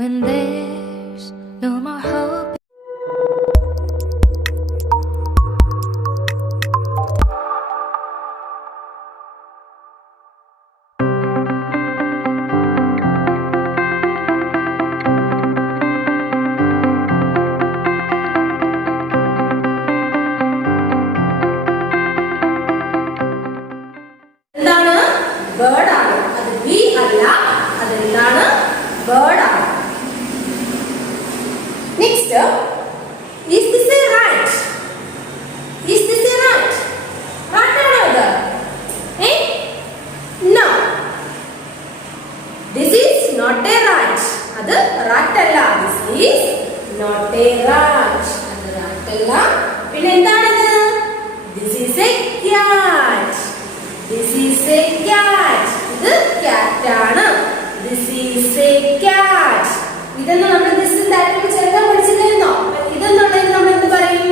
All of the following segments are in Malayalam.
when there's no more hope. Bird ആണ് അത് ബി അല്ല അതെന്താണ് bird ആണ് next is this a right is this a right ആണോ ഇത് no this is not a right അത് rat അല്ല this is not a rat അത് rat അല്ല പിന്നെ എന്താണത് this is a cat this is a cat ഇത് cat ആണ് this is a cat ഇതെന്ന് നമ്മൾ this and that ഒക്കെ ചേർക്കാൻ പഠിച്ചില്ലായിരുന്നോ ഇതെന്നുണ്ടെങ്കിൽ നമ്മൾ എന്ത് പറയും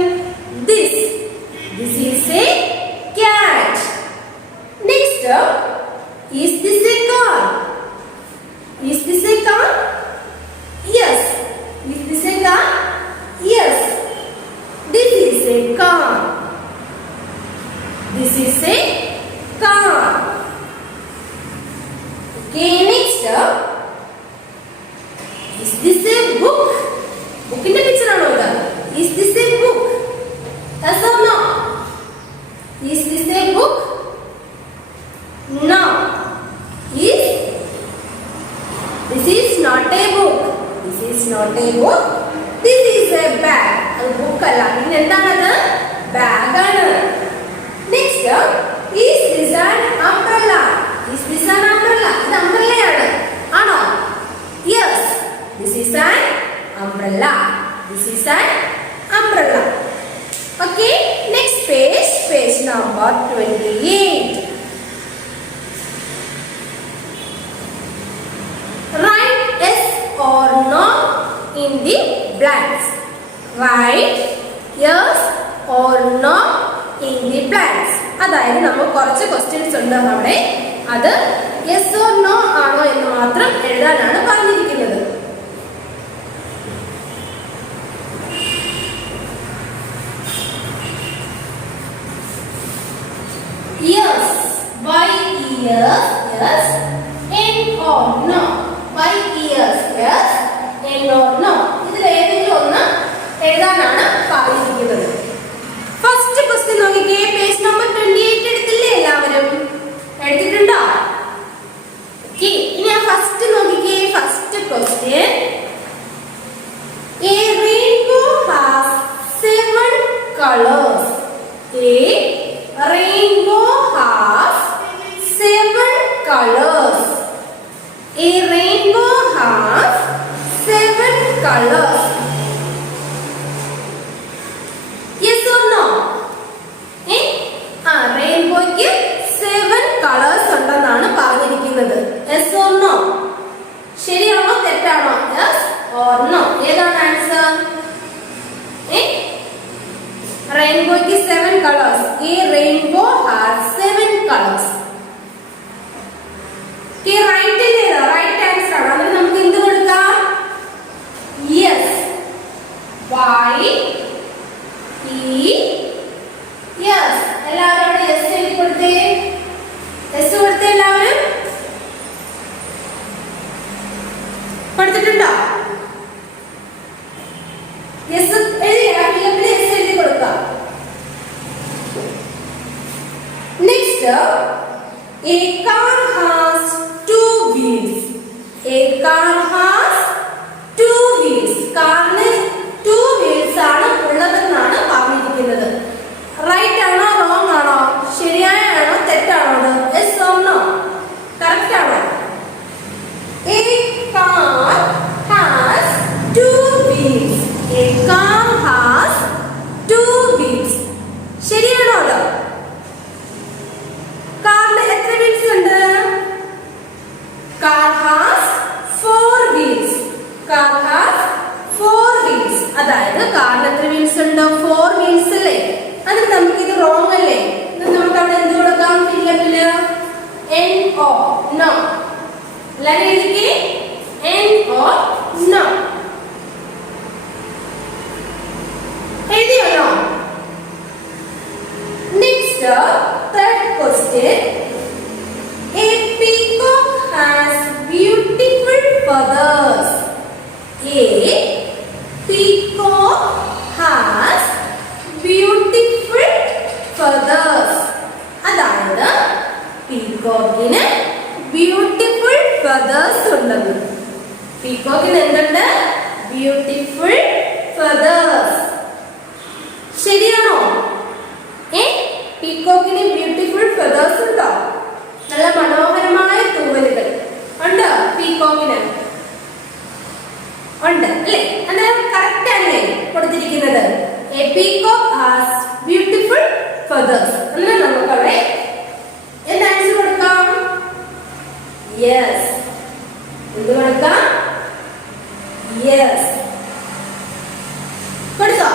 this is a cat next is this a car is this a car yes is this a car yes this is a car this is a car okay next is this a book book in the picture ano ida is this a book yes or no is this a book no is this is not a book this is not a book this is a bag adu book alla pinne endana bag aanu next is this an umbrella is this an umbrella idu umbrella aanu ano yes this is an umbrella this is an umbrella okay next page number 28 write yes or no in the blanks write yes or no in the blanks അതായത് നമ്മൾ കുറച്ച് ക്വസ്റ്റ്യൻസ് ഉണ്ട് അവിടെ അത് yes or no ആണോ എന്ന് മാത്രം എഴുതാനാണ് പറഞ്ഞിരിക്കുന്നത് yes why yes yes and or no why yes yes and or no ഇതിൽ ഏതെങ്കിലും ഒന്ന് എഴുതാനാണ് പറഞ്ഞിരിക്കുന്നത് ഫസ്റ്റ് ക്വസ്റ്റ്യൻ നോക്കിക്കേ പേജ് നമ്പർ 28 എടുത്തില്ലേ എല്ലാവരും എടുത്തിട്ടുണ്ടോ ഓക്കേ ഇനി ആ ഫസ്റ്റ് നോക്കിക്കേ first question a rainbow has 7 colors a rainbow has 7 colors a rainbow has 7 colors yes or no റെയിൻബോയ്ക്ക് 7 colours ഉണ്ടെന്നാണ് പറഞ്ഞിരിക്കുന്നത് yes or no ശരിയാണോ തെറ്റാണോ yes or no ഏതാണ് ആൻസർ റെയിൻബോയ്ക്ക് 7 കളേഴ്സ് ഈ റെയിൻബോ ഹാസ് 7 കളേഴ്സ് ഈ റൈറ്റ് ഇല്ലേ റൈറ്റ് ആൻസർ ആണ് അതിന് നമുക്ക് എന്ത് കൊടുക്കാം yes why yes എല്ലാവരും yes എഴുതി കൊടുത്തേ yes കൊടുത്തേ എല്ലാവരും പഠിച്ചിട്ടുണ്ടോ yes എഴുതി ഫില്ലപ്പിൽ yes എഴുതി കൊടുക്കുക പീകോക്കിന് എന്തുണ്ട്? Beautiful feathers. ശരിയാണോ? പീകോക്കിന് ബ്യൂട്ടിഫുൾ ഫെദേഴ്സ് ഉണ്ടോ? നല്ല മനോഹരമായ തൂവലുകൾ ഉണ്ടോ പീകോക്കിന്? ഉണ്ട് അല്ലേ? അന്നേരം കറക്റ്റ് അല്ലേ കൊടുത്തിരിക്കുന്നത്? A peacock has beautiful feathers. അന്നേരം നമുക്ക് അവിടെ എന്ത് ആൻസർ കൊടുക്കാം? യെസ്. എന്ത് കൊടുക്കാം? യെസ് കൊടുത്തോ?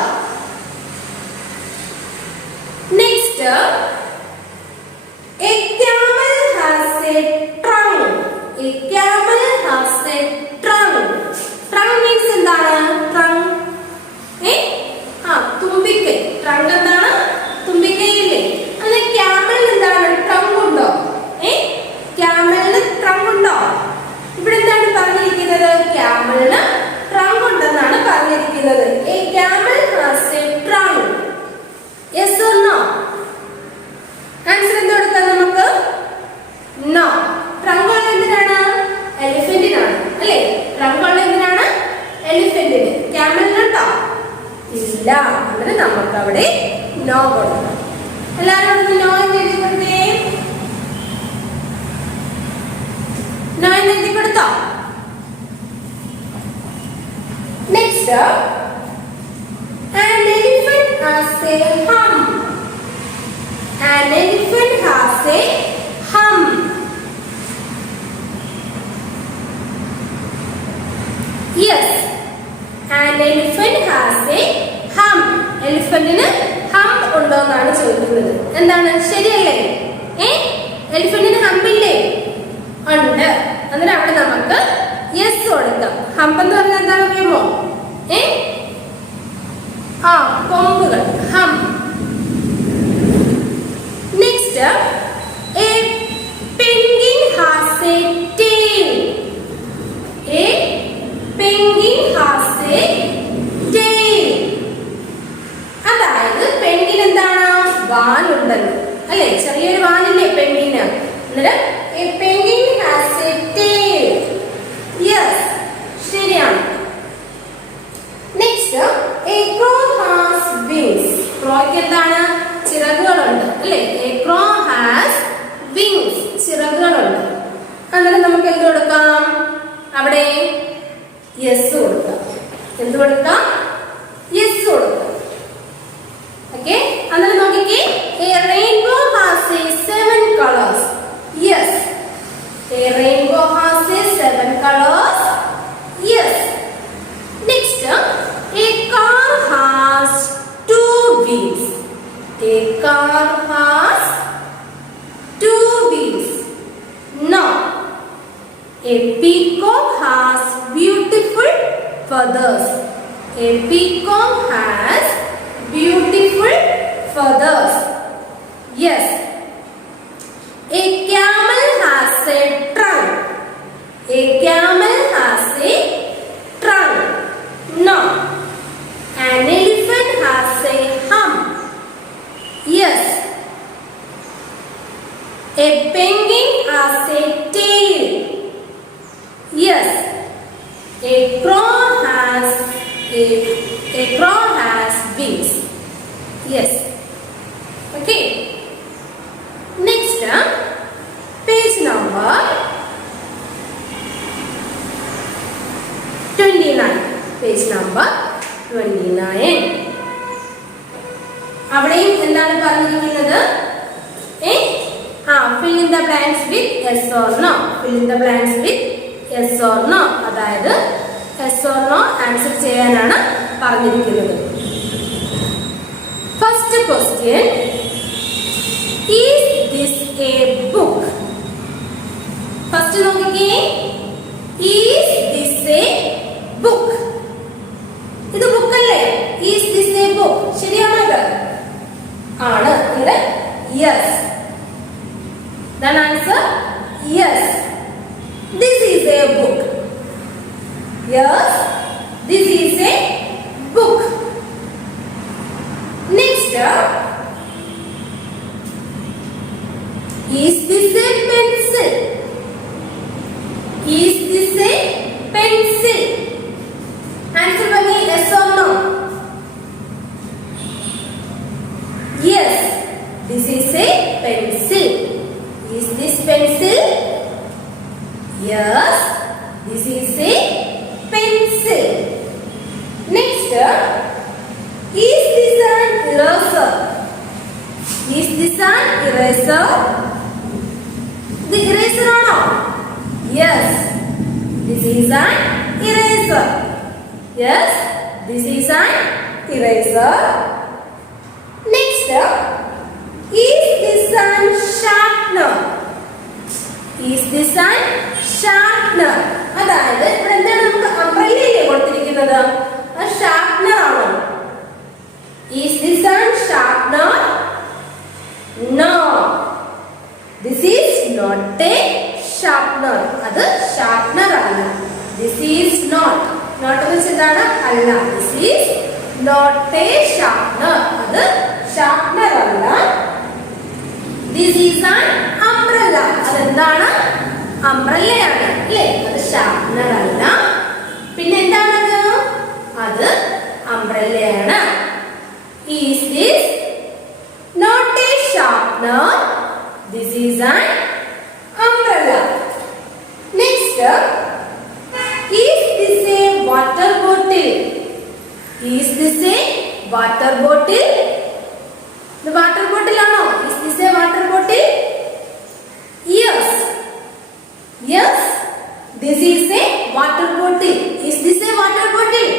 Next, a camel has a trunk. A camel has a trunk. Trunk means എന്താണ്? Trunk തുമ്പിക്കൈ. Trunk എന്താണ്? തുമ്പിക്കൈയില്ലേ? അല്ലെ ക്യാമലിന് എന്താണ്? ട്രങ്ക് ഉണ്ടോ? ക്യാമലിന് ട്രങ്ക് ഉണ്ടോ? ഇവിടെ എന്താണ് പറഞ്ഞിരിക്കുന്നത്? ക്യാമലിന് ട്രങ്ക് ഉണ്ടെന്നാണ് പറഞ്ഞിരിക്കുന്നത്. A camel has a trunk. Yes or no? Answer എന്ത് കൊടുക്കാം നമുക്ക്? നോ. ട്രങ്ക് ഉള്ള എന്തിനാണ്? എലിഫന്റിനാണ് അല്ലേ? ട്രങ്ക് ഉള്ള എന്തിനാണ്? എലിഫന്റിന്. ക്യാമലിനുണ്ടോ? ഇല്ല. അങ്ങനെ നമുക്ക് അവിടെ നോ കൊടുക്കാം. എല്ലാവരും നോ എന്ന് എഴുതി കൊടുത്തേ. നോ എന്ന് എഴുതി കൊടുത്തോ? Next, an elephant has a hum. An elephant has a hum. Yes, an elephant has a hum. എലിഫന്റിന് ഹം ഉണ്ടോ എന്നാണ് ചോദിക്കുന്നത്. എന്താണ്? ശരിയല്ലേ? എലിഫന്റിന് ഹമ്പില്ലേ? ഉണ്ട്. അന്നേരം അവിടെ നമുക്ക് യെസ് കൊടുക്കാം. ഹംപ് എന്ന് പറഞ്ഞാൽ എന്താണ് അറിയുമോ? കൊമ്പുകൾ. ഹം. Next, a penguin has a tail. A penguin has a tail. അതായത് പെൻഗിൻ എന്താണ്? വാലുണ്ടെന്ന് അല്ലെ? ചെറിയൊരു വാലില്ലേ പെൻഗിന്? അന്നേരം a penguin has a tail. Yes, ശരിയാണ്. Next, a crow has wings. ക്രോയ്ക്ക് എന്താണ്? ചിറകുകളുണ്ട് അല്ലെ? A crow has wings. ചിറകുകളുണ്ട്. അന്നേരം നമുക്ക് എന്ത് കൊടുക്കാം? അവിടെ യെസ് കൊടുക്കാം. എന്ത് കൊടുക്കാം? യെസ് കൊടുക്കാം. ഓക്കെ. അന്നേരം നോക്കിക്കേ. A rainbow has a 7 colors. Yes. A rainbow has a 7 colors. Yes. Next, a car has 2 wheels. A car has 2 wheels. No. A peacock has beautiful feathers. A peacock has beautiful feathers. Yes. A camel has a trunk. A camel has a trunk. No. An elephant has a hump. Yes. A penguin has a tail. Yes. A crow has wings. Yes. Okay. Next, page number 29. Page number 29. അവിടെയും എന്താണ് പറഞ്ഞിരിക്കുന്നത്? fill in the blanks with yes or no. Fill in the blanks with yes or no. അതായത് yes or no ആൻസർ ചെയ്യാനാണ് പറഞ്ഞിരിക്കുന്നത്. First question, is this a book? First നോക്കിക്കേ. Is this a book? ഇത് ബുക്ക് അല്ലേ? Is this a book? ശരിയാണോ ഇത്? ആണ്. ഇവിടെ yes. Then answer yes. This is a book. Yes, this is a book. Next, is this a pencil? Is this a pencil? is this an eraser? Is this an eraser? The eraser ആണോ? Yes, this is an eraser. Yes, this is an eraser. Next, is this an sharpener? Is this an sharpener? അതായത് ഇവിടെ എന്താണ് നമുക്ക് അംബ്രല്ലയിലേ കൊടുത്തിരിക്കുന്നത്? ആ ഷാർപ്നർ ആണോ? Is this an sharpener? No. This is not a sharpener. അത് sharpener അല്ല. This is not. Not വെച്ചതാണ് അല്ല. This is not a sharpener. അത് sharpener അല്ല. This is an umbrella. അതെന്താണ്? അംബ്രല്ലയാണ് അല്ലേ? അത് ഷാർപ്നർ അല്ല. പിന്നെ എന്താണത്? അത് അംബ്രല്ലയാണ്. Is this not a sharpener? This is an umbrella. Next, is this a water bottle? Is this a water bottle? The water bottle ആണോ? Is this a water bottle? Yes. Yes, this is a water bottle. Is this a water bottle?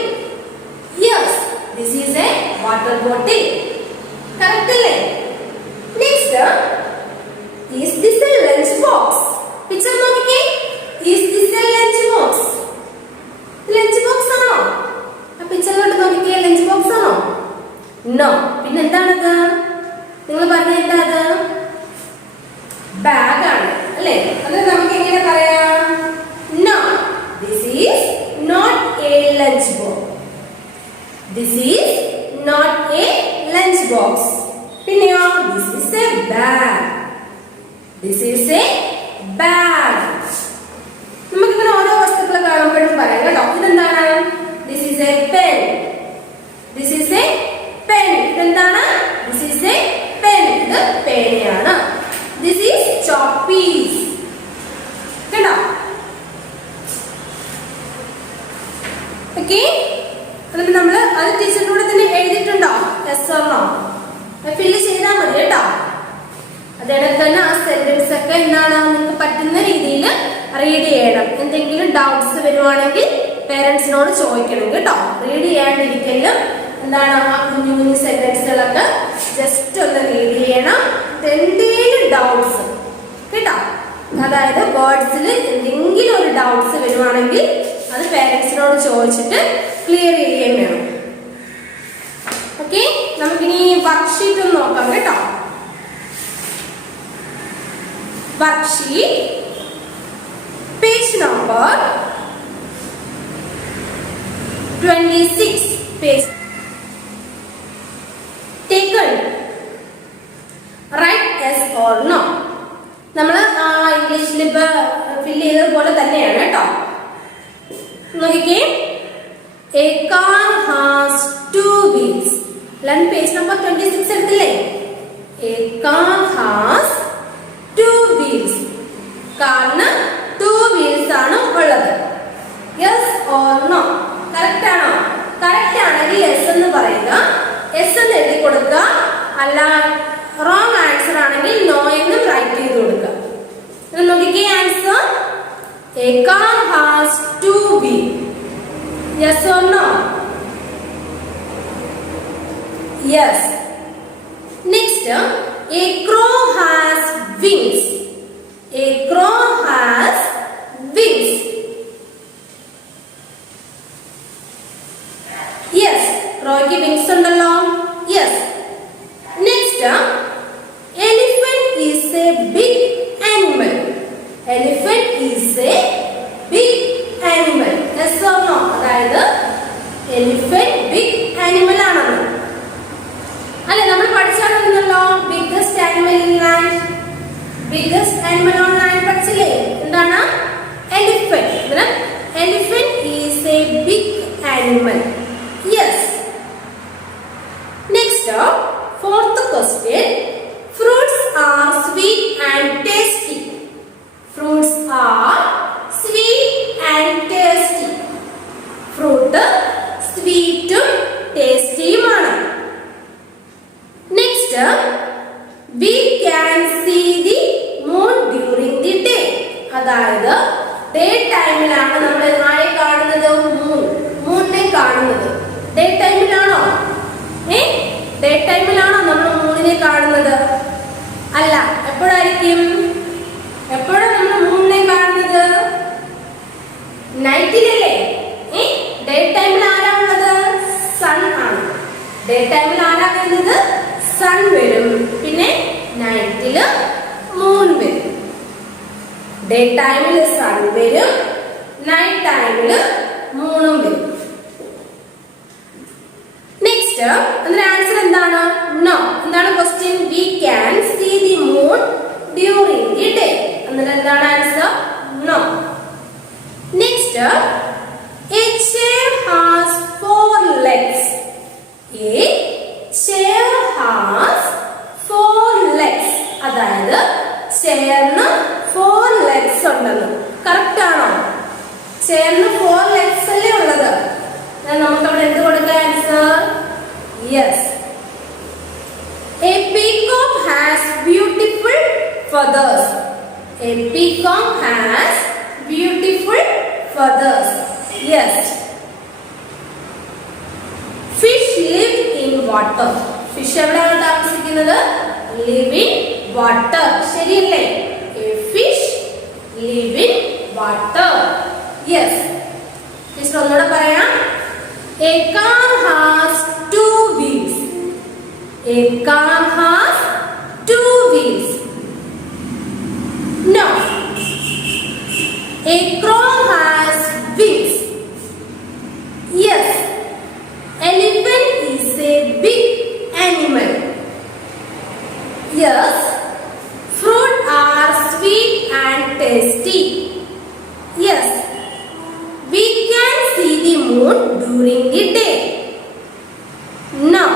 Yes, this is a water bottle. Correct അല്ലേ? Next, is this a lunch box? Picture നോക്കിക്കേ. Is this a lunch box? Lunch box ആണോ? ആ പിക്ചറിലോട്ട് നോക്കിക്കേ. lunch box ആണോ? No. പിന്നെ എന്താണത്? നിങ്ങൾ പറഞ്ഞ എന്താ അത്? ബാഗ് ആണ് അല്ലേ? അത് നമുക്ക് എങ്ങനെ പറയാം? No, this is not a lunch box. This is not a lunch box. പിന്നെയോ? This is a bag. This is a bag. നമുക്കിങ്ങനെ ഓരോ വസ്തുക്കൾ കാണുമ്പോഴും പറയാം കേട്ടോ. ഇതെന്താണ്? This is a pen. This is a pen. ഇതെന്താണ്? This is a pen. ഇത് പേനയാണ്. This is chalk piece. കണ്ടോ? ഓക്കേ? എന്നിട്ട് നമ്മൾ അത് ടീച്ചറിനോട് തന്നെ എഴുതിയിട്ടുണ്ടോ? Yes or no? ഫില്ല് ചെയ്താൽ മതി കേട്ടോ. അതേപോലെ തന്നെ ആ സെന്റൻസ് ഒക്കെ എന്താണ് നിങ്ങൾക്ക് പറ്റുന്ന രീതിയിൽ റീഡ് ചെയ്യണം. എന്തെങ്കിലും ഡൗട്ട്സ് വരുവാണെങ്കിൽ പേരൻസിനോട് ചോദിക്കണം കേട്ടോ. റീഡ് ചെയ്യാണ്ടിരിക്കലും എന്താണ് ആ കുഞ്ഞു കുഞ്ഞു സെന്റൻസുകളൊക്കെ ജസ്റ്റ് ഒന്ന് റീഡ് ചെയ്യണം. എന്തെങ്കിലും ഡൗട്ട്സ് കേട്ടോ, അതായത് വേർഡ്സിൽ എന്തെങ്കിലും ഒരു ഡൗട്ട്സ് വരുവാണെങ്കിൽ അത് പേരൻസിനോട് ചോദിച്ചിട്ട് ക്ലിയർ ചെയ്യുകയും വേണം. ഓക്കെ, നമുക്കിനി വർക്ക്ഷീറ്റ് ഒന്ന് നോക്കാം കേട്ടോ. Worksheet page number 26 page. Taken. Write yes or no. നമ്മൾ ഇംഗ്ലീഷിൽ ഇപ്പൊ ഫില്ല് ചെയ്തതുപോലെ തന്നെയാണ് കേട്ടോ. നോക്കിക്കേ. A car has 2 wheels. എല്ലാവരും പേജ് നമ്പർ 26 എടുത്തില്ലേ? A car has 2 wheels. കാറിന് 2 wheels ആണ് ഉള്ളത്. Yes or no? കറക്റ്റ് ആണോ? കറക്റ്റ് ആണെങ്കിൽ യെസ് എന്ന് പറയുക, യെസ് എന്ന് എഴുതി കൊടുക്കുക. അല്ല റോങ് ആൻസർ ആണെങ്കിൽ നോ എന്നും റൈറ്റ് ചെയ്ത് കൊടുക്കുക. നോക്കിക്കേ answer. A car has 2 wheels. Yes or no? Yes. Next, a crow has wings. A crow has wings. Yes, crowയ്ക്ക് wings ഉണ്ടല്ലോ. Yes. Next, elephant is a big animal. Elephant is a big animal. Yes or no? അതായത് elephant big animal ആണെന്ന് അല്ലെ നമ്മൾ പഠിച്ചാണല്ലോ. biggest animal in land, biggest animal on land പഠിച്ചില്ലേ? എന്താണ്? elephant. Elephant is a big animal. Yes. Next, fourth question. Fruits are sweet and tasty. Fruits are sweet and tasty. Fruit sweet ടൈമിലാണോ നമ്മൾ മൂണിനെ കാണുന്നത്? അല്ല. എപ്പോഴായിരിക്കും? എപ്പോഴാണ് നമ്മൾ മൂണിനെ കാണുന്നത്? നൈറ്റിലല്ലേ? ഡേ ടൈമിൽ ആരാ ഉള്ളത്? സൺ ആണ്. ഡേ ടൈമിൽ ആരാ വരുന്നത്? സൺ വരും. പിന്നെ നൈറ്റില് മൂൺ വരും. ഡേ ടൈമിൽ സൺ വരും, നൈറ്റ് ടൈമില് മൂണും വരും. നെക്സ്റ്റ് അതിന്റെ ആൻസർ എന്താണ്? നോ. എന്താണ് question? We can see the moon during the day. എന്നിട്ട് എന്താണ് answer? No. Next a chair has 4 legs. A chair has 4 legs. അതായത് ചെയറിന് 4 legs ഉണ്ടെന്ന്. കറക്റ്റ് ആണോ? ചെയറിന് 4 legs അല്ലേ ഉള്ളത്? നമുക്ക് അവിടെ എന്ത് കൊടുക്കാം answer? Yes. A peacock has beautiful feathers. A peacock has beautiful feathers. Yes. Fish live in water. Fish എവിടെയാണ് താമസിക്കുന്നത്? Live in water. ശരിയല്ലേ? A fish live in water. Yes. Teacher ഒന്നുകൂടെ പറയാം. A car has 2 wheels. A car has 2 wheels. No. A crow has wings. Yes. Elephant is a big animal. Yes. Fruit are sweet and tasty. Yes. We can see the moon during the day. No.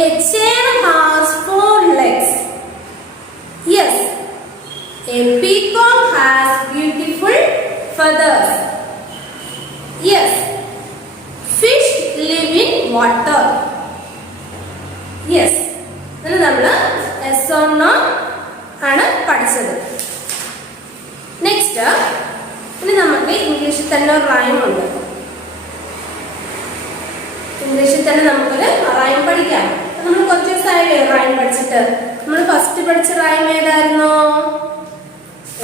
A chair has 4 legs. Yes. A peacock has beautiful feathers. Yes. Fish live in water. Yes. ഇത് നമ്മൾ yes or no ആണ് പഠിച്ചത്. നെക്സ്റ്റ് ഇനി നമുക്ക് ഇംഗ്ലീഷിൽ തന്നെ ഒരു റൈം ഉണ്ട്. ഇംഗ്ലീഷിൽ തന്നെ നമുക്കൊരു റൈം പഠിക്കാം. നമ്മൾ കുറച്ച് ദിവസമായില്ലേ റൈം പഠിച്ചിട്ട്? നമ്മൾ ഫസ്റ്റ് പഠിച്ച റൈം ഏതായിരുന്നു?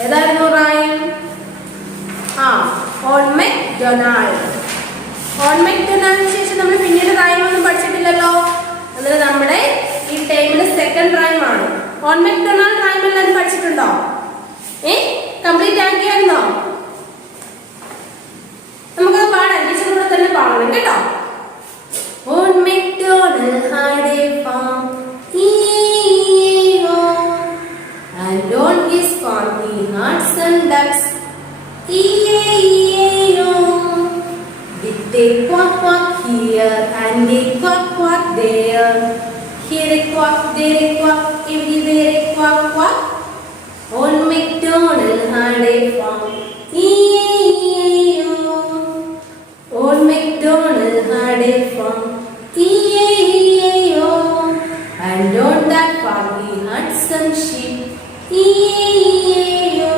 ഏതായിരുന്നു റൈം? On McDonald. ഓൺ മെക്ഡൊണാൾഡിന് ശേഷം നമ്മൾ പിന്നീട് റൈം ഒന്നും പഠിച്ചിട്ടില്ലല്ലോ. എന്നിട്ട് നമ്മുടെ ഈ ടൈമിൽ സെക്കൻഡ് റൈം ആണ്. ഓൺ മെക്ഡൊണാൾഡ് റൈം എല്ലാവരും പഠിച്ചിട്ടുണ്ടോ? കംപ്ലീറ്റ് ആക്കിയായിരുന്നോ? നമുക്കത് പാടാം. ടീച്ചറിലൂടെ തന്നെ പാടണം കേട്ടോ. On McDonald had a farm, E-E-O, and on his farm he had some ducks, E-A-E-O. Did they quack quack here and they quack quack there? Here a quack, there a quack, everywhere a quack quack. On MacDonald had a farm, E-A-E-O. On MacDonald had a farm, E-A-E-O. And on that farm he had some sheep, E-A-E-O.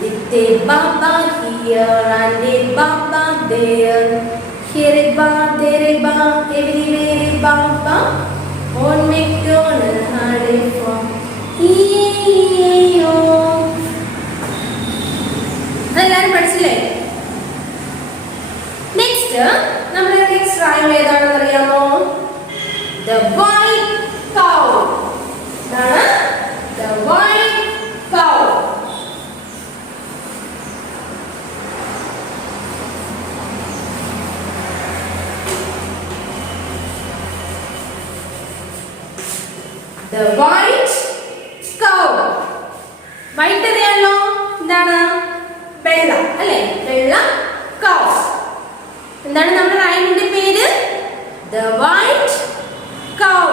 Did they baba here and they baba there? Here a bar, there a bar, everywhere a baba. On MacDonald had a farm, E-A-E-O. അതെല്ലാരും പഠിച്ചില്ലേ? നെക്സ്റ്റ് നമ്മുടെ നെക്സ്റ്റ് റൈം ഏതാണെന്ന് അറിയാമോ? The white cow. എന്താണ്? The white cow. The white cow. White അറിയാലോ? എന്താണ്? വെള്ള അല്ലേ? വെള്ള cow. എന്താണ് നമ്മുടെ റൈമിന്റെ പേര്? The white cow.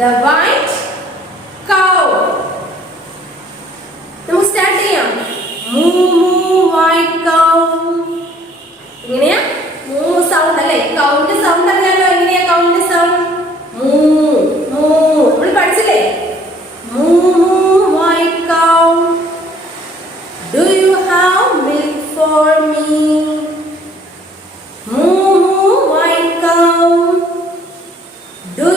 The white cow. നമുക്ക് സ്റ്റാർട്ട് ചെയ്യാം. Moo moo white cow. എങ്ങനെയാ? moo സൗണ്ട് അല്ലേ? കൗണ്ട് സൗണ്ട് അറിയാലോ? എങ്ങനെയാ കൗണ്ട് സൗണ്ട്? moo moo. നമ്മൾ പഠിച്ചില്ലേ? Moo moo white cow, do you have milk for me? Moo moo white cow, do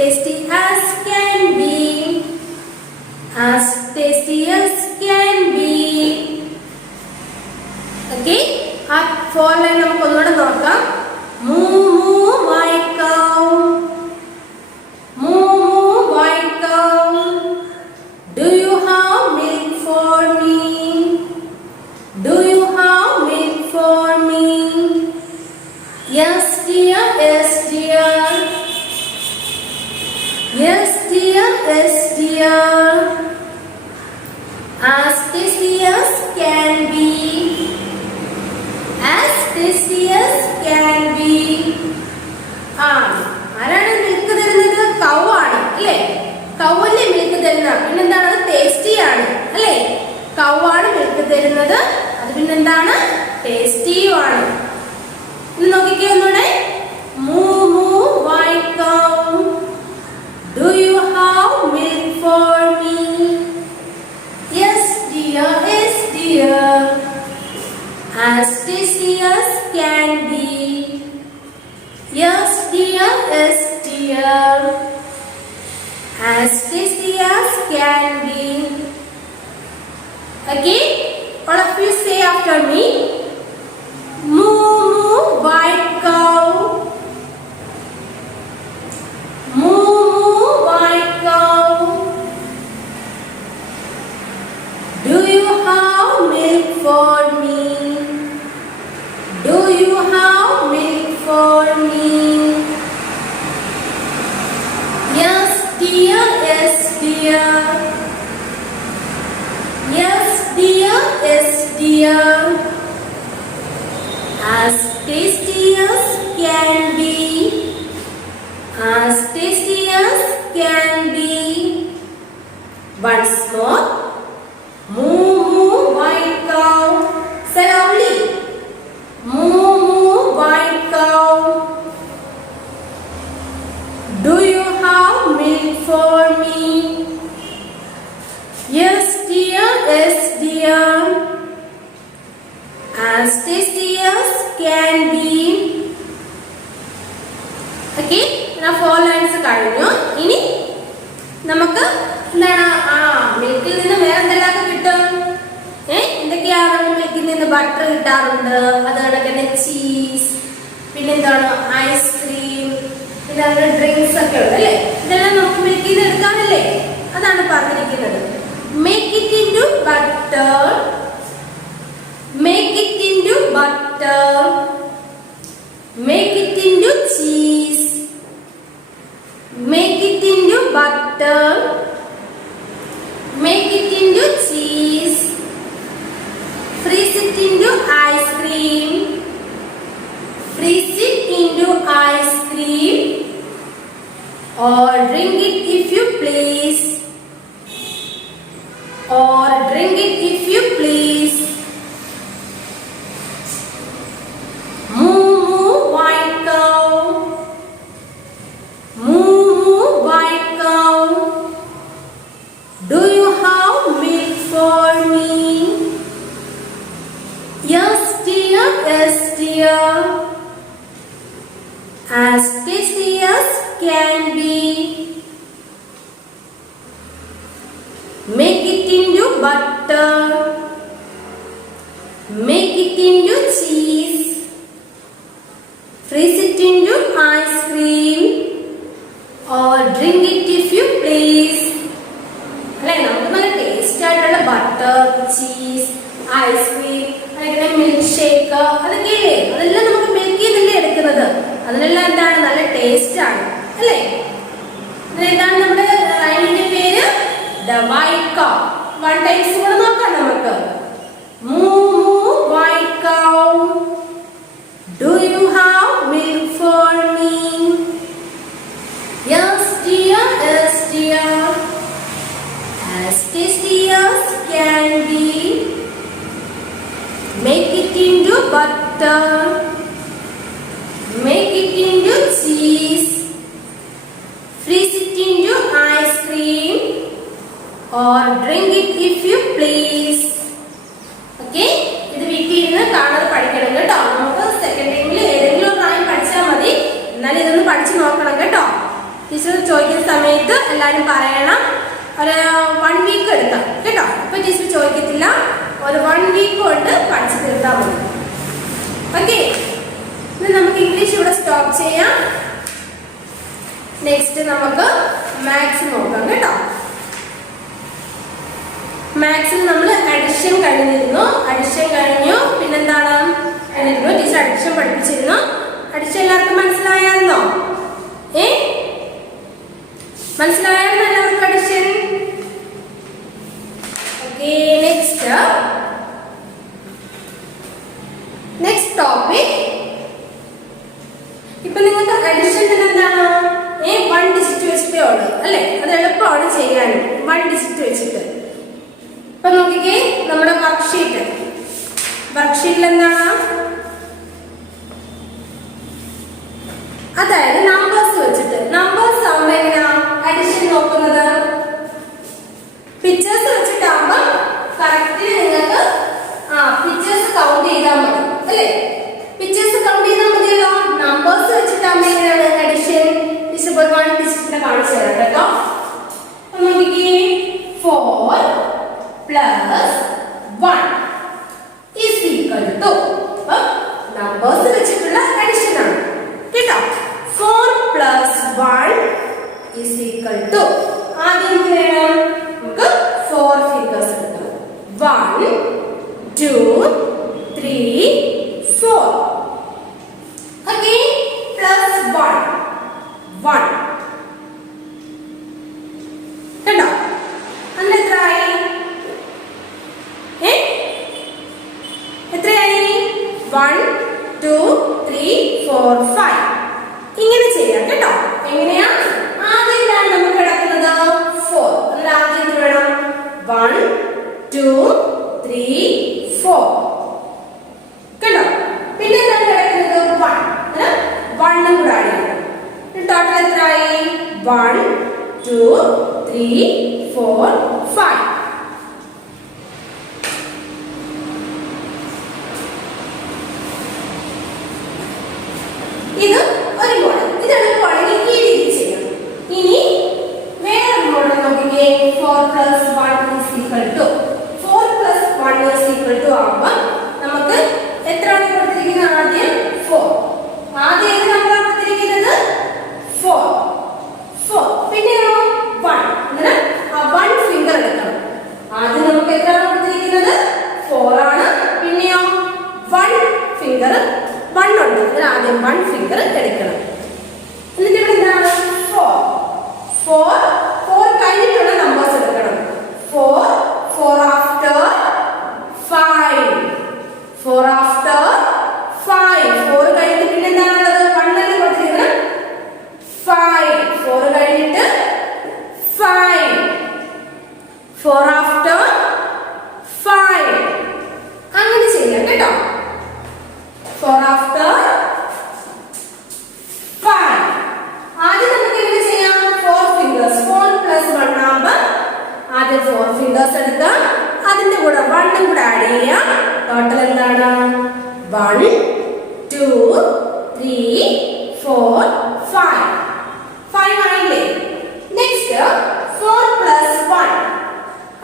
tasty as can be. As tasty as can be. Okay, ആ ഫോർ ലൈൻ നമുക്ക് ഒന്നുകൂടെ നോക്കാം. Moo moo white cow. Moo moo white cow. Do you have milk for me? Do you have milk for me? Yes dear, yes dear. Yes dear, yes dear. As tasty as can be. As tasty as can be. ആരാണ് മിൽക്ക് തരുന്നത്? കൗ ആണ് അല്ലേ? കൗവല്ലേ മിൽക്ക് തരുന്നത്? പിന്നെന്താണ്? അത് ടേസ്റ്റി ആണ് അല്ലേ? കൗ ആണ് മിൽക്ക് തരുന്നത്. അത് പിന്നെന്താണ്? ടേസ്റ്റിയും ആണ്. ഇത് നോക്കിക്കേ ഒന്നുകൂടെ. മൂ മൂ white cow. Do you have milk for me? Yes dear, yes dear. As tasty as can be. Yes dear, yes dear. As tasty as can be. Okay, all of you say after me. Moo moo white cow. Moo moo white cow. Do you have milk for me? Do you have milk for me? Yes dear, yes dear. Yes dear, yes dear. As tasty as can be. As tasty as can be. Once more. Moo moo white cow. Say loudly. Moo moo white cow. Do you have milk for me? Yes dear, yes dear. As tasty as can be. Okay, now 4 lines കഴിഞ്ഞു. ഇനി നമുക്ക് എന്താണ് മിൽക്കിൽ നിന്ന് വേറെ എന്തെല്ലാം കിട്ടും? എന്തൊക്കെയാണ്? മിൽക്കിൽ നിന്ന് ബട്ടർ കിട്ടാറുണ്ട്. അതുപോലെ തന്നെ ചീസ്, പിന്നെന്താണ് ഐസ്ക്രീം, പിന്നെ അതുപോലെ ഡ്രിങ്ക്സ് ഒക്കെ ഉണ്ട് അല്ലേ? ഇതെല്ലാം നമുക്ക് മിൽക്കിൽ നിന്ന് എടുക്കാനല്ലേ? അതാണ് പറഞ്ഞിരിക്കുന്നത്. Make it into butter. Make it into butter. Make it into cheese. Make it into butter. Make it into cheese. Freeze it into ice cream. Freeze it into ice cream. Or drink it if you please. Or drink it if you please. Do you have milk for me? Yes dear, yes dear. As tasty as can be. Make it into butter. Make it into cheese. Freeze it into ice cream. Or drink it if you please. അല്ലെ, നമുക്ക് നല്ല ടേസ്റ്റ് ആയിട്ടുള്ള ബട്ടർ, ചീസ്, ഐസ്ക്രീം, അങ്ങനെ മിൽക്ക് ഷേക്ക് അതൊക്കെ ഇല്ലേ? അതെല്ലാം നമുക്ക് മിൽക്കിൽ നിന്നല്ലേ എടുക്കുന്നത്. അതിനെല്ലാം എന്താണ്? നല്ല ടേസ്റ്റ് ആണ് അല്ലേ? എന്താണ് നമ്മുടെ ലൈനിന്റെ പേര്? The white cow. 1 ടൈംസ് കൂടെ നോക്കാം നമുക്ക്. moo moo white cow. Do you have milk for me? Yes dear, yes dear. As tasty as can be. Make it into butter. Make it into cheese. Freeze it into ice cream. Or drink it if you please. Okay? ഇത് വീട്ടിൽ ഇരുന്ന് കാണാതെ പഠിക്കണം കേട്ടോ. നമുക്ക് സെക്കൻഡ് ടൈമിൽ ഏതെങ്കിലും ഒരു റൈം പഠിച്ചാൽ മതി. എന്നാലും ഇതൊന്ന് പഠിച്ചു നോക്കണം കേട്ടോ. ടീച്ചർ ചോദിക്കുന്ന സമയത്ത് എല്ലാവരും പറയണം. ഒരു 1 വീക്ക് എടുക്കാം കേട്ടോ. ഇപ്പൊ ടീച്ചർ ചോദിക്കത്തില്ല, ഒരു 1 വീക്ക് കൊണ്ട് പഠിച്ചു തീർത്താൽ മതി. ഓക്കെ, ഇനി നമുക്ക് ഇംഗ്ലീഷ് ഇവിടെ സ്റ്റോപ്പ് ചെയ്യാം. നെക്സ്റ്റ് നമുക്ക് മാത്സ് നോക്കാം കേട്ടോ. മാത്സിൽ നമ്മൾ അഡിഷൻ കഴിഞ്ഞിരുന്നു. അഡിഷൻ കഴിഞ്ഞു. പിന്നെന്താണ് കഴിഞ്ഞിരുന്നു? Teacher addition പഠിപ്പിച്ചിരുന്നു. അഡിഷൻ എല്ലാവർക്കും മനസ്സിലായായിരുന്നോ? മനസ്സിലായായിരുന്നു എല്ലാവർക്കും അഡിഷൻ? Okay, next topic. ഇപ്പൊ നിങ്ങൾക്ക് അഡിഷൻ എന്താണ്? 1 ഡിജിറ്റ് വെച്ചിട്ടേ ഉള്ളൂ അല്ലെ? അത് എളുപ്പമാണ് ചെയ്യാൻ, 1 ഡിജിറ്റ് വെച്ചിട്ട്. ഇപ്പൊ നോക്കിക്കേ, നമ്മുടെ വർക്ക്ഷീറ്റിൽ എന്താണ്? അതായത് നമ്പേഴ്സ് വെച്ചിട്ട്. നമ്പേഴ്സ് ആവുമ്പോ എങ്ങനെയാ അഡിഷൻ നോക്കുന്നത്? പിക്ചേഴ്സ് വെച്ചിട്ടാകുമ്പോ കറക്റ്റിന് നിങ്ങൾക്ക് പിക്ചേഴ്സ് കൗണ്ട് ചെയ്താൽ മതി അല്ലേ? പിക്ചേഴ്സ് കൗണ്ട് ചെയ്താൽ മതിയല്ലോ. നമ്പേഴ്സ് വെച്ചിട്ടാകുമ്പോ എങ്ങനെയാണ് അഡിഷൻ? ടീച്ചർ 1 ഡിജിറ്റിനെ കാണിച്ചു തരാം കേട്ടോ. നോക്കിക്കേ, 4 plus 1 is equal to. Numbers വെച്ചിട്ടുള്ള അഡിഷൻ ആണ് കേട്ടോ. 4 plus 1 is equal to. ആദ്യം എന്ത് വേണം? നമുക്ക് 4 ഫിഗേഴ്സ് എടുക്കാം. 1 2 3 4. ഓക്കേ, plus 1 കണ്ടോ? അന്ന് എത്രയായി? എത്രയായി? 1 2 3 4 5. ഇങ്ങനെ ചെയ്യാം കേട്ടോ. എങ്ങനെയാ? ആദ്യം നമുക്ക് കിടക്കുന്നത് 4. അതിൽ ആദ്യം എന്ത് വേണം? 1 2 3 4 കണ്ടോ? പിന്നെ എന്താണ് കിടക്കുന്നത്? 1. 1 കൂടെ ആഡ് ചെയ്യണം. ടോട്ടൽ എത്രയായി? 1 2 3 4 5. ഇത് ഒരു മോഡൽ. ഇത് എളുപ്പമാണെങ്കിൽ ഈ രീതി ചെയ്യാം. ഇനി വേറൊരു മോഡൽ നോക്കിക്കേ. 4 plus 1 is equal to. 4 plus 1 is equal to ആവുമ്പോൾ നമുക്ക് എത്രയാണ് കൊടുത്തിരിക്കുന്നത്? ആദ്യം 4. ആദ്യം ഏത് നമ്പറാണ് കൊടുത്തിരിക്കുന്നത്? 4. പിന്നെയോ 1. അങ്ങനെ ആ 1 ഫിംഗർ എടുക്കണം. ആദ്യം നമുക്ക് എത്രയാണ് കൊടുത്തിരിക്കുന്നത്? 4 ആണ്. പിന്നെയോ 1 ഫിംഗർ 1 ഉണ്ട്. അതിൽ ആദ്യം 1 ഫിംഗർ എടുക്കണം. എന്നിട്ട് ഇവിടെ എന്താണ്? 4 കഴിഞ്ഞിട്ടുള്ള നമ്പേഴ്സ് എടുക്കണം. 4 after 5. 4 after 5. 4 കഴിഞ്ഞിട്ട് പിന്നെ എന്താണുള്ളത്? 1 അല്ലേ കൊടുത്തിരിക്കുന്നത്? 5. 4 കഴിഞ്ഞിട്ട് 5. 4 after 5. അങ്ങനെ ചെയ്യാം കേട്ടോ. 4 after 5. ആദ്യം നമുക്ക് എങ്ങനെ ചെയ്യാം? 4 fingers. 4 plus 1 ആകുമ്പോൾ ആദ്യം 4 fingers എടുക്കാം. അതിന്റെ കൂടെ 1 കൂടെ ആഡ് ചെയ്യാം. ടോട്ടൽ എന്താണ്? 1 2 3 4 5. 5 ആയില്ലേ? Next 4 plus 1.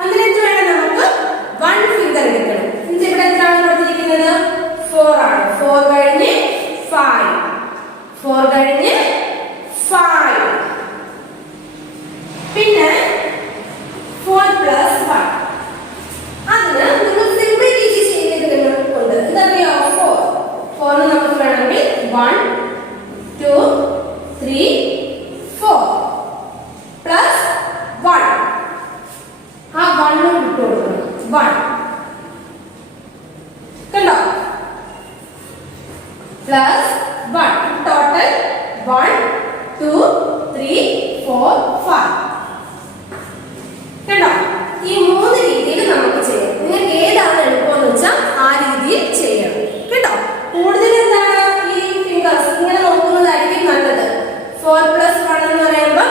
അങ്ങനെ എന്ത് വേണം? നമുക്ക് 1 ഫിംഗർ എടുക്കണം. എന്നിട്ട് ഇവിടെ എന്താണ് കൊടുത്തിരിക്കുന്നത്? 4 ആണ്. 4 കഴിഞ്ഞ് 5. 4 കഴിഞ്ഞ് 5. പിന്നെ 4 plus 1. അതിന് നിങ്ങൾ സിമ്പിൾ രീതി ചെയ്യുന്നുണ്ട്. എന്തറിയോ? 4 നമുക്ക് വേണമെങ്കിൽ 1 2 3 4 plus 1. ആ 1 ഇട്ട് കൊടുക്കണം. 1 കണ്ടോ? plus 1. Total 1 2 3 4 5. കണ്ടോ? ഈ 3 രീതിയിൽ നമുക്ക് ചെയ്യാം. നിങ്ങൾക്ക് ഏതാണ് എളുപ്പമെന്ന് വെച്ചാൽ ആ രീതിയിൽ ചെയ്യണം കേട്ടോ. കൂടുതൽ എന്താണ് ഈ ഫിംഗേഴ്സ് ഇങ്ങനെ നോക്കുന്നതായിരിക്കും നല്ലത്. 4 plus 1 എന്ന് പറയുമ്പോൾ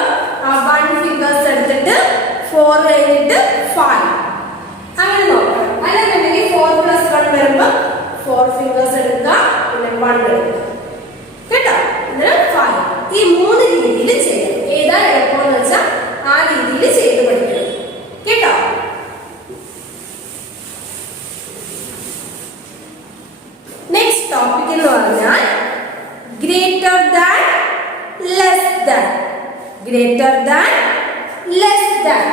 ആ 1 ഫിംഗേഴ്സ് എടുത്തിട്ട് 4 കഴിഞ്ഞിട്ട് 5 അങ്ങനെ നോക്കണം. അല്ലെന്നുണ്ടെങ്കിൽ 4 plus 1 വരുമ്പോൾ 4 ഫിംഗേഴ്സ് എടുക്കുക, പിന്നെ 1 എടുക്കുക കേട്ടോ. 5. ഈ 3 രീതിയിൽ ചെയ്യാം. ഏതാ greater than, less than.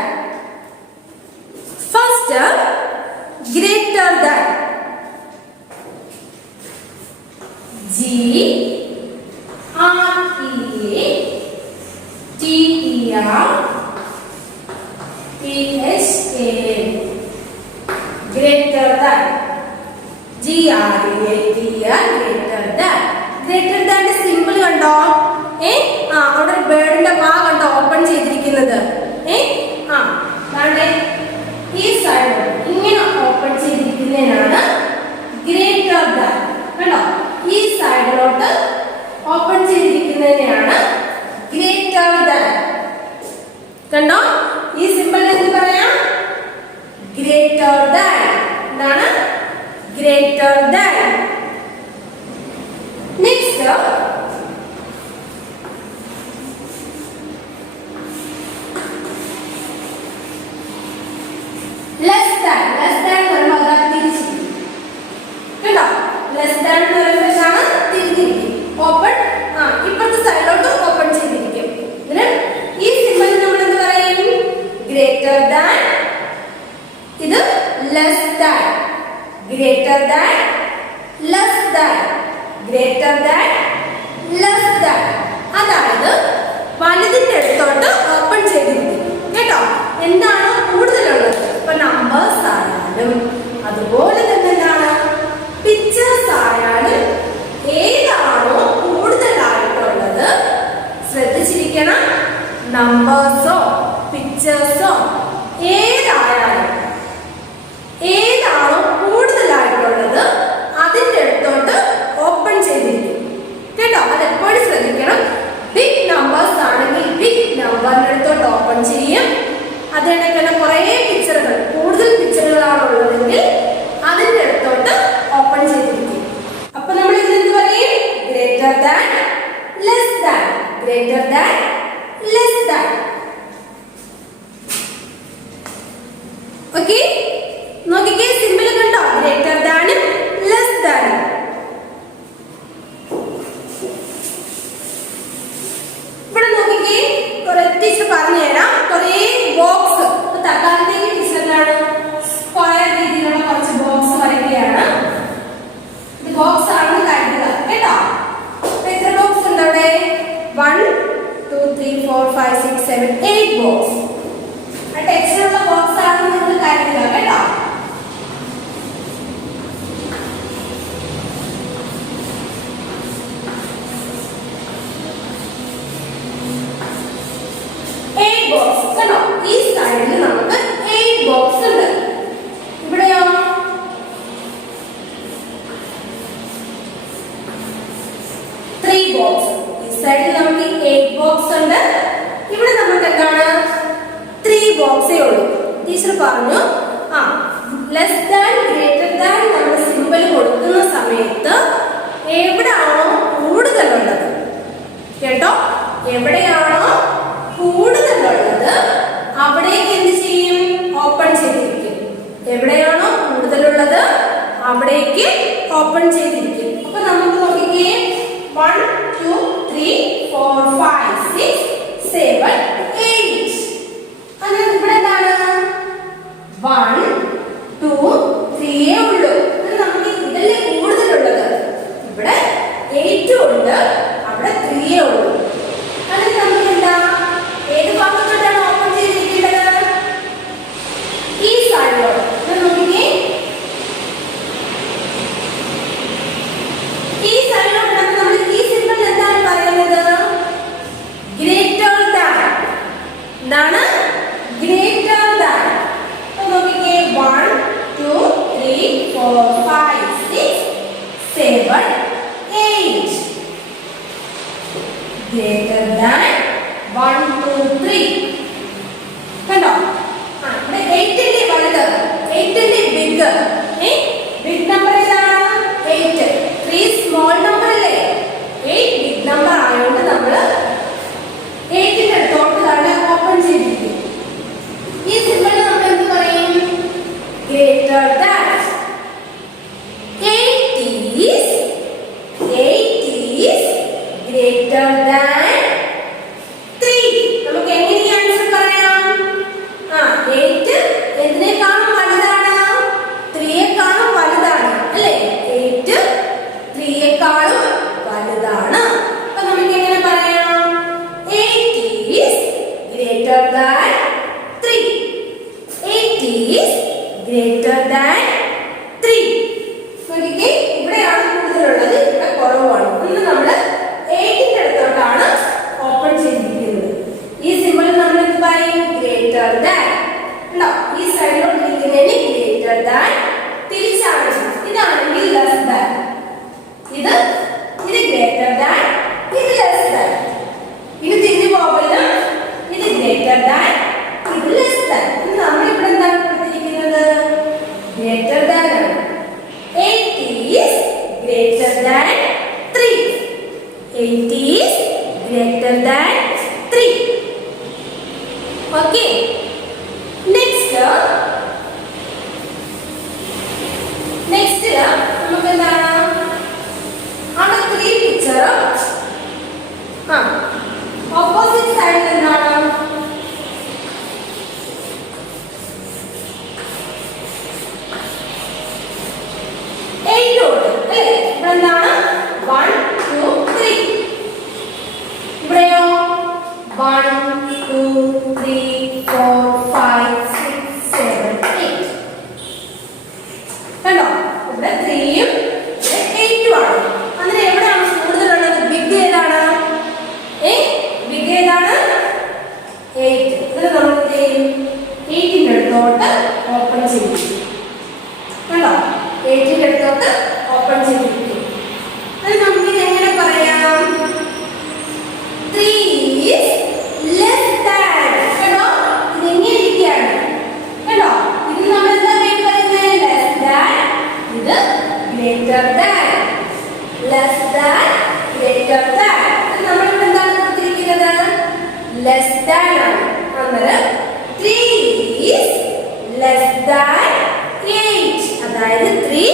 First, greater than. G R E T E R T H A N. Greater than. G R E T E R greater than. Greater than simple കണ്ടോ? അവിടെ ബേർഡിന്റെ വാ കണ്ടോ ഓപ്പൺ ചെയ്തിരിക്കുന്നത്? ഈ സൈഡ് ഇങ്ങനെ ഓപ്പൺ ചെയ്തിരിക്കുന്നതിനാണ് ഗ്രേറ്റർ ദാൻ. കണ്ടോ? ഈ സൈഡിലോട്ട് ഓപ്പൺ ചെയ്തിരിക്കുന്നതിനാണ് ഗ്രേറ്റർ ദാൻ. കണ്ടോ? ഈ സിമ്പിൾ എന്ത് പറയാം? Greater than. എന്താണ്? Greater than. Next less than. Less than വരുമ്പോൾ അതാ തിരിച്ച്. കണ്ടോ? ലെസ് ദാൻ വരുമ്പോഴാണ് തിരിഞ്ഞിരിക്കും. ഓപ്പൺ ഇപ്പുറത്തെ സൈഡിലോട്ട് ഓപ്പൺ ചെയ്തിരിക്കും. ഇതിന് ഈ സിമ്പിൾ നമ്മൾ എന്ത് പറയും? Greater than. ഇത് less than. Greater than, less than. Greater than, less than. അതായത് വലുതിന്റെ അടുത്തോട്ട് ഓപ്പൺ ചെയ്തിരിക്കും. കേട്ടോ? എന്താണ് കൂടുതലുള്ളത്? ഇപ്പൊ നമ്പേഴ്സ് ആയാലും അതുപോലെ തന്നെ എന്താണ് പിക്ചേഴ്സ് ആയാലും ഏതാണോ കൂടുതലായിട്ടുള്ളത് ശ്രദ്ധിച്ചിരിക്കണം. നമ്പേഴ്സോ പിക്ചേഴ്സോ ഏതായാലും ഏതാണോ കൂടുതലായിട്ടുള്ളത് അതിന്റെ അടുത്തോട്ട് ഓപ്പൺ ചെയ്തിരിക്കും. കേട്ടോ? അതെപ്പോഴും ശ്രദ്ധിക്കണം. ബിഗ് നമ്പേഴ്സ് ആണെങ്കിൽ ബിഗ് നമ്പറിന്റെ അടുത്തോട്ട് ഓപ്പൺ ചെയ്യും. അതിനിടയ്ക്ക് കുറെ പിക്ചറുകൾ കൂടുതൽ പിക്ചറുകളാണുള്ളതെങ്കിൽ അതിന്റെ അടുത്തോട്ട് ഓപ്പൺ ചെയ്തിരിക്കും. അപ്പൊ നമ്മൾ ഇതിനെന്ത് പറയും? Greater than, less than. Greater than, less than. Okay? നോക്കിക്കേ, സിമ്പിൾ കണ്ടോ? ഗ്രേറ്റർ ദാനും ലെസ് ദാനും. ഇവിടെ നോക്കിക്കേ, കുറെ ടീച്ചർ പറഞ്ഞുതരാം. കുറെ ബോക്സ് തക്കാളത്തേക്ക് ടീച്ചറിലാണ് സ്ക്വയർ രീതിയിലുള്ള കുറച്ച് ബോക്സ് വരയ്ക്കുകയാണ്. ഇത് ബോക്സ് ആണെന്ന് കരുതുക. കേട്ടോ? എത്ര ബോക്സ് ഉണ്ട് അവിടെ? 1 2 3 4 5 6 7 8 ബോക്സ്. ആ ടെക്സ്റ്റിലുള്ള ബോക്സ് ആണെന്ന് നിങ്ങൾ കരുതുക. കേട്ടോ? ഈ സൈഡിൽ നമുക്ക് 8 ബോക്സ് ഉണ്ട്. ഇവിടെയോ? ബോക്സ്. ഈ സൈഡിൽ നമുക്ക് 8 ബോക്സ് ഉണ്ട്. ഇവിടെ നമുക്ക് എന്താണ് 3 ബോക്സേ ഉള്ളൂ. ടീച്ചർ പറഞ്ഞു ലെസ് ദാൻ ഗ്രേറ്റർ ദാൻ നമ്മൾ സിമ്പിൾ കൊടുക്കുന്ന സമയത്ത് എവിടെയാണോ കൂടുതലുള്ളത്, കേട്ടോ, എവിടെയാണോ കൂടുതലുള്ളത് അവിടേക്ക് എന്ത് ചെയ്യും? ഓപ്പൺ ചെയ്തിരിക്കും. എവിടെയാണോ കൂടുതലുള്ളത് അവിടേക്ക് ഓപ്പൺ ചെയ്തിരിക്കും. അപ്പൊ നമുക്ക് നോക്കിക്കേ 1 2 3 4 5 6 7 8. അങ്ങനെ ഇവിടെ എന്താണ് 1 2 3 ഉള്ളൂ. നമുക്ക് ഇതിലെ കൂടുതലുള്ളത് ഇവിടെ 8 ഉണ്ട്, അവിടെ 3 ഉള്ളൂ. അതിന് നമുക്ക് എന്താ ഏത് ഭാഗത്തോട്ടാണ് ഓപ്പൺ ചെയ്തിരിക്കേണ്ടത്? ഈ സൈഡിലോട്ട്. നോക്കിക്കേ, ഈ സൈഡിലോട്ട് നമ്മൾ ഈ സിമ്പിൾ എന്താണ് പറയുന്നത്? Greater than. എന്താണ്? Greater than. നോക്കിക്കേ 1 2 3 4 5 6 7 8. Greater than 1 2 3. കണ്ടോ? ഇവിടെ 8 ന്റെ വലുത്, 8 ന്റെ ബിഗ്. ബിഗ് നമ്പർ ഏതാണ്? 8. 3 സ്മോൾ നമ്പർ അല്ലേ? 8 ബിഗ് നമ്പർ ആയതുകൊണ്ട് നമ്മൾ 8 ന്റെ അടുത്തോട്ട് തന്നെ ഓപ്പൺ ചെയ്തിരിക്കും. ഈ സിമ്പിൾ നമ്മൾ എന്ത് പറയും? Greater than. 8 is greater than 3. നമ്മൾ greater than 3. Okay. Next നമുക്ക് എന്താണ് ആണ് 3 പിക്ചർ ഓപ്പോസിറ്റ് സൈഡിൽ എന്താണ് 8 ഉണ്ട് അല്ലേ ഇവിടെ എന്താണ് 1 2 3 ഇവിടെയോ 1 2 3 4 5 6 7 8 കണ്ടോ ഇവിടെ 3 ഉം 8 ഉം ആണ് അങ്ങനെ എവിടെയാണ് കൂടുതലുള്ളത് ബിഗ് ഏതാണ് ബിഗ് ഏതാണ് 8 ഇത് നമ്മൾ ചെയ്യും 8 ന്റെ അടുത്തോട്ട് ഓപ്പൺ ചെയ്യും കണ്ടോ 8 ന്റെ അടുത്തോട്ട് ഓപ്പൺ ചെയ്തിരിക്കും അത് നമുക്ക് എങ്ങനെ പറയാം 3 is less than കണ്ടോ ഇത് എങ്ങനെ ഇരിക്കുകയാണ് കണ്ടോ ഇത് നമ്മൾ എന്താ പറയുന്നത് less than ഇത് greater than less than greater than നമ്മൾ ഇവിടെ എന്താണ് കൊടുത്തിരിക്കുന്നത് less than ആണ് അന്നേരം 3 is less than 8 അതായത് 3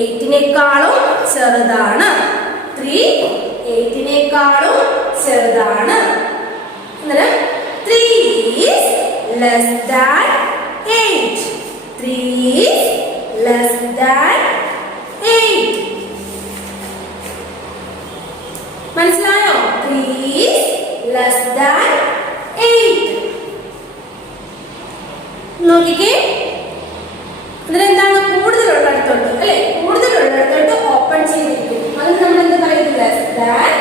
8 നേക്കാളും ചെറുതാണ് 3 8 നേക്കാളും ചെറുതാണ് അന്നേരം 3 is less than 8 3 is less than 8 മനസ്സിലായോ 3 is less than 8 നോക്കിക്കേ എന്താണ് കൂടുതലുള്ളിടത്തോട്ട് അല്ലെ കൂടുതലുള്ളിടത്തോട്ട് ഓപ്പൺ ചെയ്തിരിക്കും അതിന് നമ്മൾ എന്താ പറയുന്നത് less than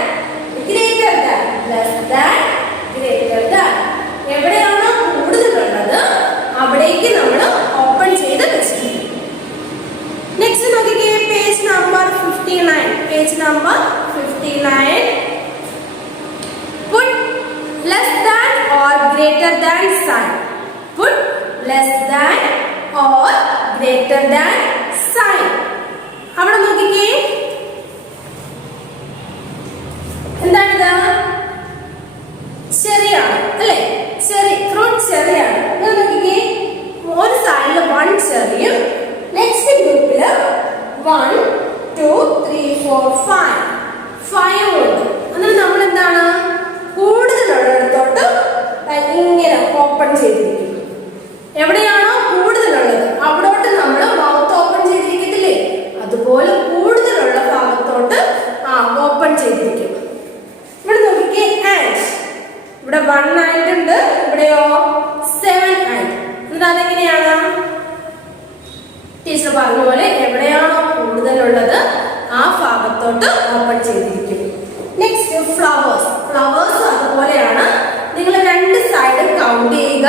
greater than less than greater than എവിടെയാണോ കൂടുതലുള്ളത് അവിടേക്ക് നമ്മൾ ഓപ്പൺ ചെയ്ത് വെച്ചിരിക്കും നെക്സ്റ്റ് നോക്കിക്കേ page number 59 put less than or greater than sign put less than or greater than sign അവിടെ നോക്കിക്കേ എന്താണിത് ചെറിയാണ് അല്ലേ ഫ്രൂട്ട് ചെറിയാണ് നോക്കിക്കേ ഒരു സൈഡിൽ 1 ചെറിയും നെക്സ്റ്റ് ഗ്രൂപ്പില് 1 2 3 4 5 ഉണ്ട് എന്നിട്ട് നമ്മൾ എന്താണ് കൂടുതലുള്ളിടത്തോട്ട് ഇങ്ങനെ ഓപ്പൺ ചെയ്തിരിക്കും എവിടെയാണോ കൂടുതലുള്ളത് അവിടോട്ട് നമ്മൾ മൗത്ത് ഓപ്പൺ ചെയ്തിരിക്കത്തില്ലേ അതുപോലെ കൂടുതലുള്ള ഭാഗത്തോട്ട് ഓപ്പൺ ചെയ്തിരിക്കും ഇവിടെ നോക്കിക്കേ ആൻഡ് ഇവിടെ 1 ആൻഡ് ഉണ്ട് ഇവിടെയോ 7 ആൻഡ് എന്നിട്ട് അതെങ്ങനെയാണ് ടീച്ചർ പറഞ്ഞ പോലെ എവിടെയാണോ കൂടുതലുള്ളത് ആ ഭാഗത്തോട്ട് ഓപ്പൺ ചെയ്തിരിക്കും നെക്സ്റ്റ് ഫ്ലവേഴ്സ് അതുപോലെയാണ് നിങ്ങൾ 2 സൈഡും കൗണ്ട് ചെയ്യുക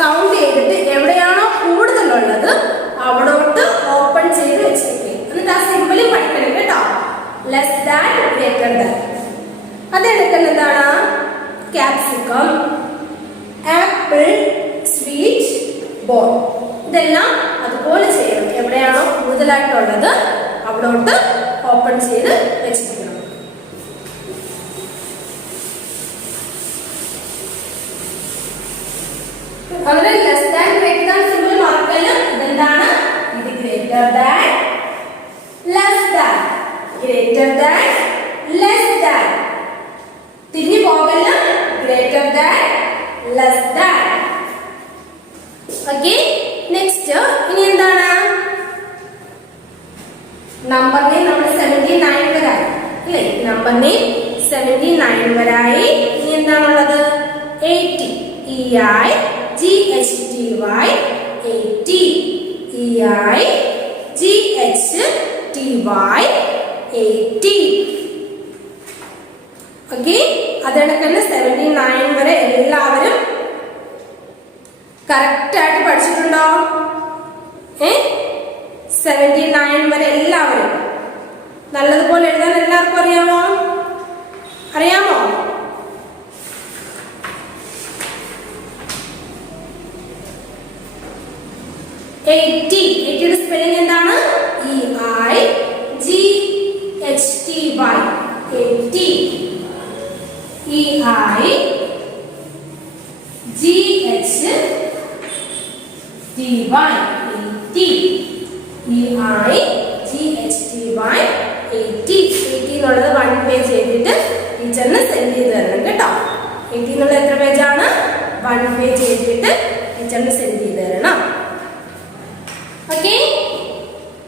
കൗണ്ട് ചെയ്തിട്ട് എവിടെയാണോ കൂടുതലുള്ളത് അവിടോട്ട് ഓപ്പൺ ചെയ്ത് വെച്ചിരിക്കും എന്നിട്ട് ആ സിമ്പിൾ പഠിക്കണം കേട്ടോ ലെസ് ദാൻ ഗ്രേറ്റർ ദാൻ അതെടുക്കുന്ന എന്താണ് ക്യാപ്സിക്കം ആപ്പിൾ സ്വീറ്റ് ബോൾ ഇതെല്ലാം അതുപോലെ ചെയ്യണം എവിടെയാണോ കൂടുതലായിട്ടുള്ളത് അവിടോട്ട് ഓപ്പൺ ചെയ്ത് വെച്ചിരിക്കണം വളരെ less than greater than simple മറക്കല്ല ഇതെന്താണ് ഇത് greater than less than greater than less than തിരിഞ്ഞു പോകല്ല greater than less than okay next ഇനി എന്താണ് നമ്പറിനെ നമ്മൾ 79 വരായി അല്ലേ നമ്പറിനെ 79 വരായി ഇനി എന്താണുള്ളത് 80 EI GHTY 80 EI GHTY 80 okay അതേക്കന്നെ 79 വരെ എല്ലാവരും കറക്റ്റ് ആയിട്ട് പഠിച്ചിട്ടുണ്ടോ 79 വരെ എല്ലാവരും നല്ലതുപോലെ എഴുതാൻ എല്ലാവർക്കും അറിയാമോ 80 യുടെ സ്പെല്ലിംഗ് എന്താണ് EIGHTY 80 EI എന്നുള്ളത് 1 പേജ് എഴുതിയിട്ട് ടീച്ചറിന് സെൻഡ് ചെയ്ത് തരണം കേട്ടോ. 80 എന്നുള്ളത് എത്ര പേജാണ്? 1 പേജ് എഴുതിയിട്ട് ടീച്ചറിന് സെൻഡ് ചെയ്ത് തരണം. ഓക്കെ,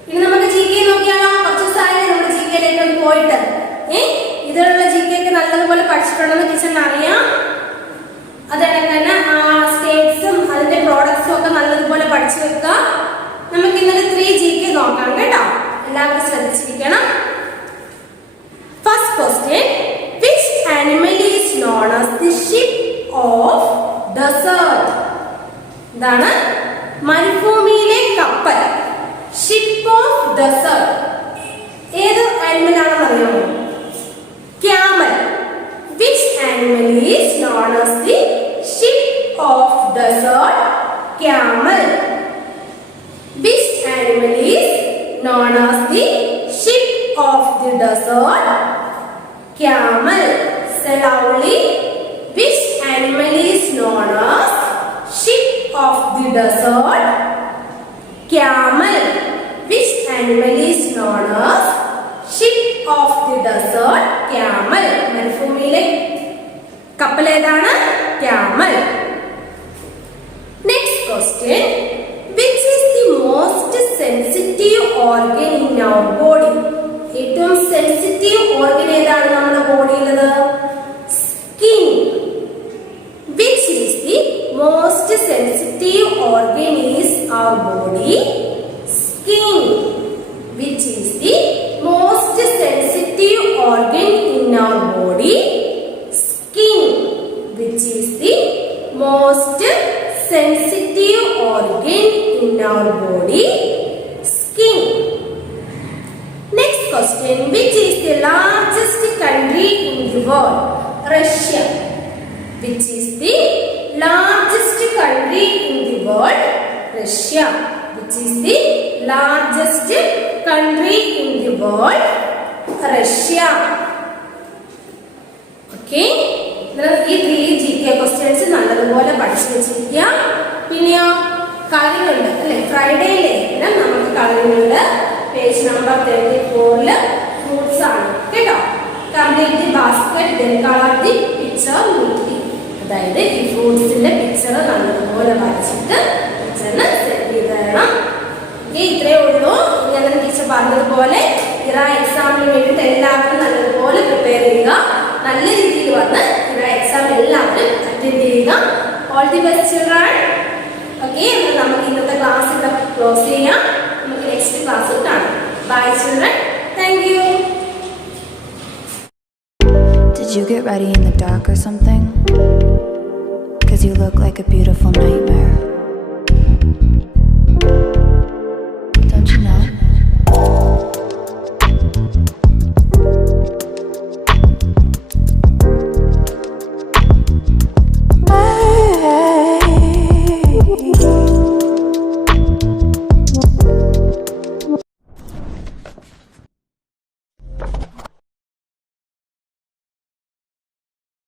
ഇനി നമുക്ക് ജി കെ നോക്കിയാലോ. കുറച്ച് ദിവസമായില്ലേ നമ്മുടെ ജി കെയിലേക്ക് ഒന്ന് പോയിട്ട്. ഇതിലുള്ള ജി കെ ഒക്കെ നല്ലതുപോലെ പഠിച്ചിട്ടുണ്ടെന്ന് ടീച്ചറിന് അറിയാം. അതേപോലെ തന്നെ സ്റ്റേറ്റ്സും അതിന്റെ പ്രോഡക്ട്സും ഒക്കെ നല്ലതുപോലെ പഠിച്ചു വെക്കുക. നമുക്ക് ഇന്നലെ 3 ജി കെ നോക്കാം കേട്ടോ. എല്ലാവരും ശ്രദ്ധിച്ചിരിക്കണം. First question, which animal is known as the ship of desert? എന്താണ്? മരുഭൂമിയിലെ കപ്പൽ. ഷിപ്പ് ഓഫ് ഡെസേർട്ട് ഏത് ആനിമൽ ആണെന്ന് അറിയാമോ? Camel. Which animal is known as the ship of desert? Camel. Which animal is known as the ship of the desert? Camel. Say loudly. Which animal is known as ship of the desert? Camel. Which animal is known as ship of the desert? Camel. മരുഭൂമിയിലെ കപ്പൽ ഏതാണ്? Camel. Next question. Which is the most sensitive organ in our body? ഏറ്റവും സെൻസിറ്റീവ് ഓർഗൻ ഏതാണ് നമ്മുടെ ബോഡിയിലുള്ളത്? Skin. Which is the most sensitive organ is our body? Skin. Which is the most sensitive organ in our body? Skin. Which is the most sensitive organ in our body? Skin. Next question, which is the largest country in the world? Russia. Which is the largest country in the world? Russia. Which is the largest country in the world? Russia. Okay. ഈ 3 GK ക്വസ്റ്റ്യൻസ് നല്ലതുപോലെ പഠിച്ചു വെച്ചിരിക്കുക. പിന്നെയോ കളറിലുണ്ട് അല്ലെ? ഫ്രൈഡേയിലെ നമുക്ക് കളറിലുണ്ട്. പേജ് നമ്പർ 34 ഫ്രൂട്ട്സ് ആണ് കേട്ടോ. Complete the basket, then colour the picture neatly. അതായത് ഈ ഫ്രൂട്ട്സിന്റെ പിക്ചർ നല്ലതുപോലെ വരച്ചിട്ട് ടീച്ചറിന് സെറ്റ് ചെയ്ത് തരണം. ഇത്രയേ ഉള്ളൂ. ഞാൻ ടീച്ചർ പറഞ്ഞതുപോലെ ഇറ എക്സാമിന് വേണ്ടിയിട്ട് എല്ലാവരും നല്ലതുപോലെ പ്രിപ്പയർ ചെയ്യുക. നല്ല രീതിയിൽ വന്ന് ഇറ എക്സാം എല്ലാവരും അറ്റൻഡ് ചെയ്യുക. All the best children. Okay, നമുക്ക് ഇന്നത്തെ ക്ലാസ് ഇവിടെ ക്ലോസ് ചെയ്യാം. നമുക്ക് നെക്സ്റ്റ് ക്ലാസ്സിൽ കാണാം. Bye children. Thank you. Did you get ready in the dark or something? 'Cause you look like a beautiful nightmare. Don't you know?